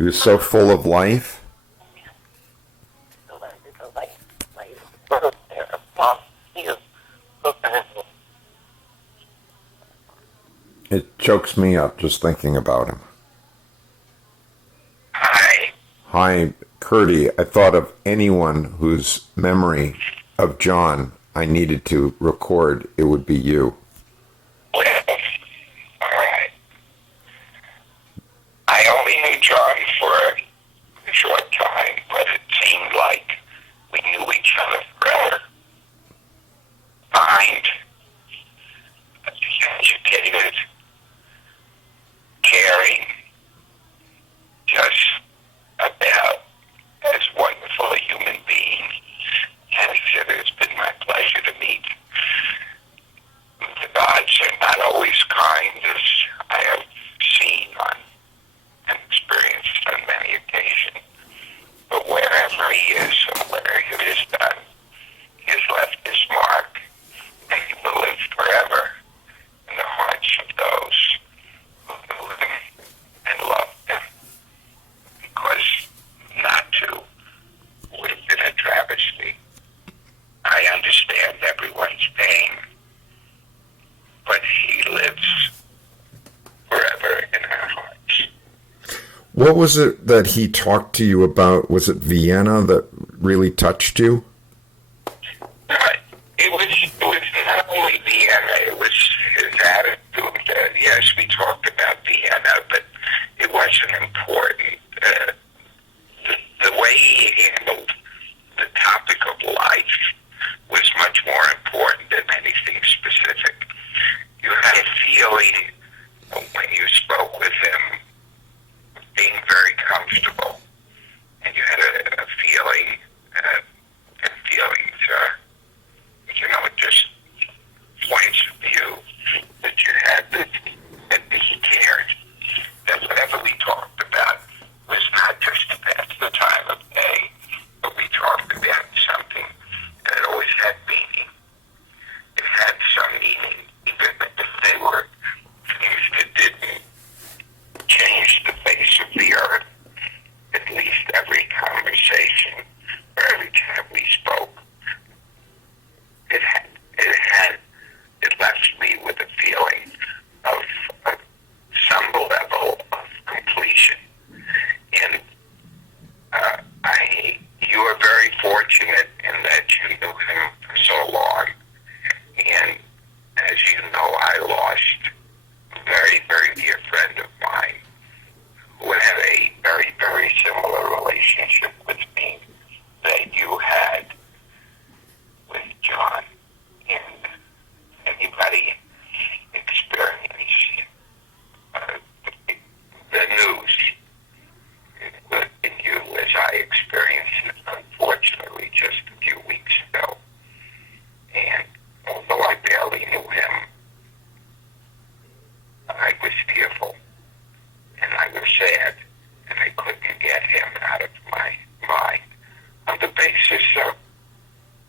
He was so full of life. It chokes me up just thinking about him. Hi, Curdy. I thought of anyone whose memory of John I needed to record, it would be you. Well, all right. I only knew John for a short time, but it seemed like we knew each other forever. Kind, educated, caring, just about as wonderful a human being as it has been my pleasure to meet. The gods are not always kind, as I have seen on and experienced on many occasions. But wherever he is and where he is done, he has left his mark, and he will live forever in the hearts of those who knew him and loved him. Because not to would have been a travesty. I understand everyone's pain, but he lives forever in our hearts. What was it that he talked to you about? Was it Vienna that really touched you? It was not only Vienna, it was his attitude. Yes, we talked about Vienna, but it wasn't important. The way he handled the topic of life was much more important than anything specific. You had a feeling when you spoke with him of being very comfortable, and you had a feeling, and feelings, just points of view that you had that he cared. That whatever we talked about was not just to pass the time of day, but we talked about something, and it always had meaning. It had some meaning, even if they were things that didn't change the face of the earth. At least every conversation, or every time we spoke, it left me with a feeling of some level of completion. And you are very fortunate in that you knew him for so long. And as you know, I lost a very, very dear friend of mine who had a very, very similar relationship with me that you had with John. And anybody experience the news in you as I experienced it, unfortunately, just a few weeks ago. And although I barely knew him, I was fearful, and I was sad, and I couldn't get him out of my mind on the basis of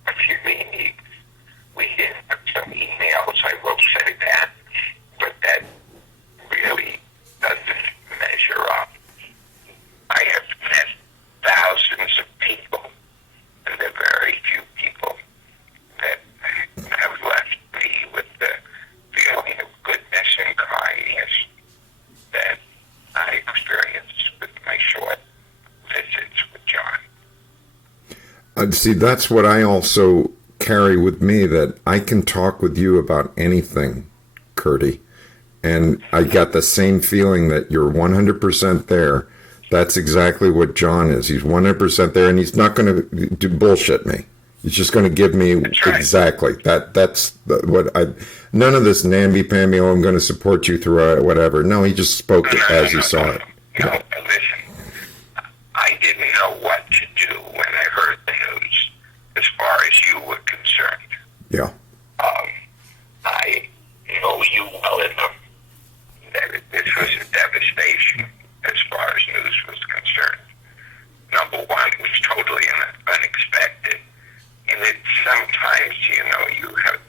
a few needs. We did have some emails, I will say that, but that really doesn't measure up. I have met thousands of people, and there are very few people that have left me with the feeling of goodness and kindness that I experienced with my short visits with John. See, that's what I also carry with me, that I can talk with you about anything, Curdy. And I got the same feeling that you're 100% there. That's exactly what John is. He's 100% there, and he's not going to do bullshit me. He's just going to give me right. Exactly. That's what I. None of this namby-pamby, oh, I'm going to support you through whatever. No, he just spoke as he saw it. No, listen, I didn't know what to do when I heard the news as far as you were concerned. Yeah. I know you well enough that this was a devastation as far as news was concerned. Number one, it was totally unexpected. And it sometimes, you have,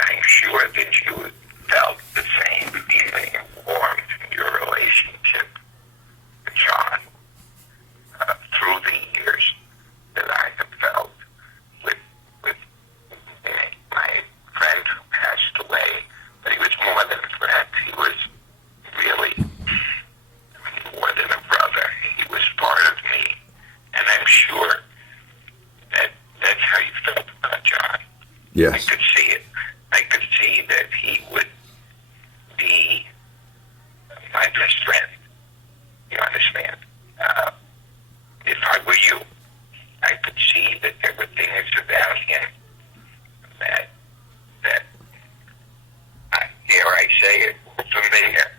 I'm sure that you felt the same feeling and warmth in your relationship Yes. I could see it. I could see that he would be my best friend. You understand? If I were you, I could see that there were things about him that dare I say it, were familiar.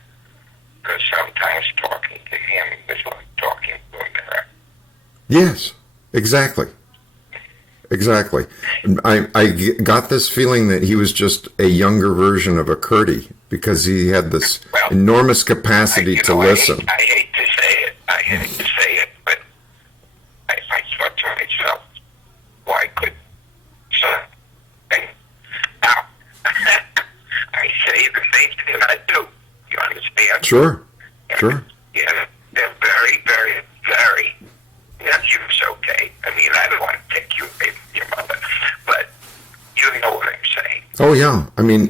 Because sometimes talking to him is like talking to a mirror. Yes, exactly. Exactly. I got this feeling that he was just a younger version of a Curdy because he had this enormous capacity to listen. I hate to say it. I hate to say it, but I thought to myself, why could son? Now, I say the same thing I do. You understand? Sure. Yeah, they're very, very, very nephews, okay? I mean, I don't want to take you away from your mother, but you know what I'm saying. Oh yeah. I mean,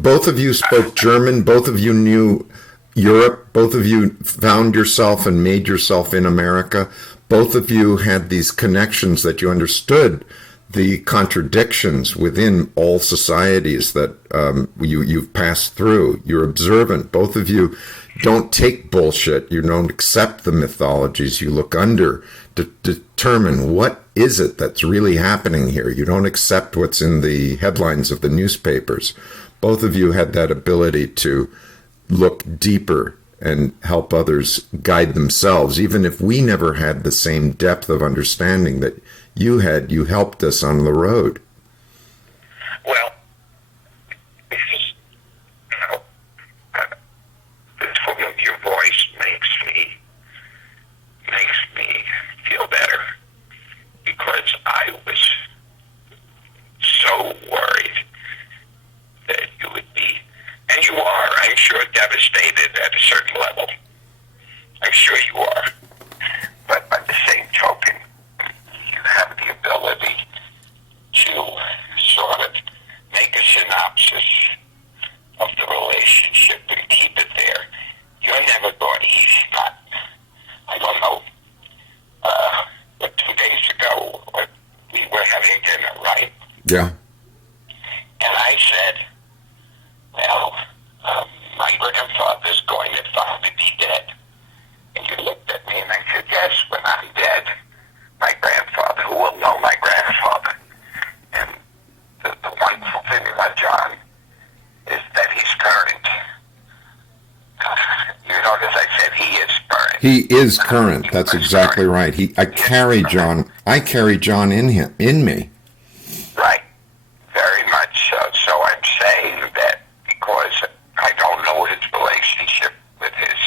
both of you spoke German. Both of you knew Europe. Both of you found yourself and made yourself in America. Both of you had these connections that you understood the contradictions within all societies that you've passed through. You're observant. Both of you don't take bullshit. You don't accept the mythologies. You look under to determine what is it that's really happening here. You don't accept what's in the headlines of the newspapers. Both of you had that ability to look deeper and help others guide themselves. Even if we never had the same depth of understanding that you had, you helped us on the road. Well, it's just, the tone of your voice makes me feel better, because I was so worried that you would be, and you are, I'm sure, devastated at a certain level. I'm sure you are. But by the same token, you have the ability to sort of make a synopsis of the relationship and keep it there. You're never going, he's not, I don't know, but 2 days ago, we were having dinner, right? Yeah. And I said, well, my grandfather's going to finally be dead. And you looked at me and I said, yes, when I'm dead, my grandfather, who will know my grandfather. And the wonderful thing about John is that he's current. You notice I said he is current. He is current. That's exactly right. I carry John in me. Right. Very much so. So I'm saying that because I don't know his relationship with his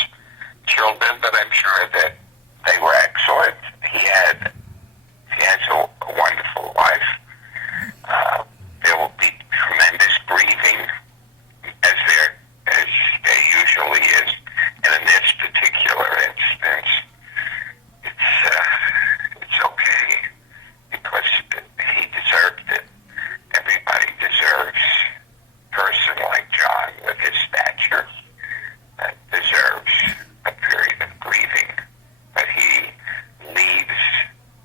children, but I'm sure that they were excellent. He has a wonderful wife. There will be tremendous grieving, as there usually is. And in this particular instance, it's okay, because he deserved it. Everybody deserves a person like John with his stature that deserves a period of grieving. But he leaves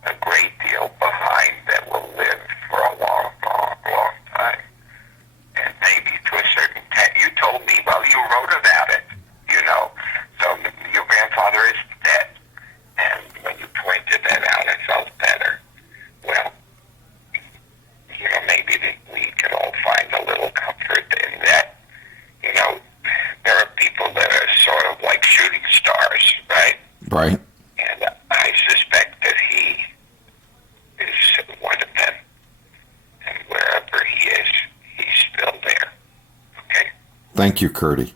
a great deal behind that will live for a long, long, long time. And maybe to a certain extent, you told me, well, you wrote about it, so your grandfather is dead. And when you pointed that out, I felt better. Well, maybe that we can all find a little comfort in that. There are people that are sort of like shooting stars, right? Right. And I suspect that he is one of them. And wherever he is, he's still there. Okay? Thank you, Curdy.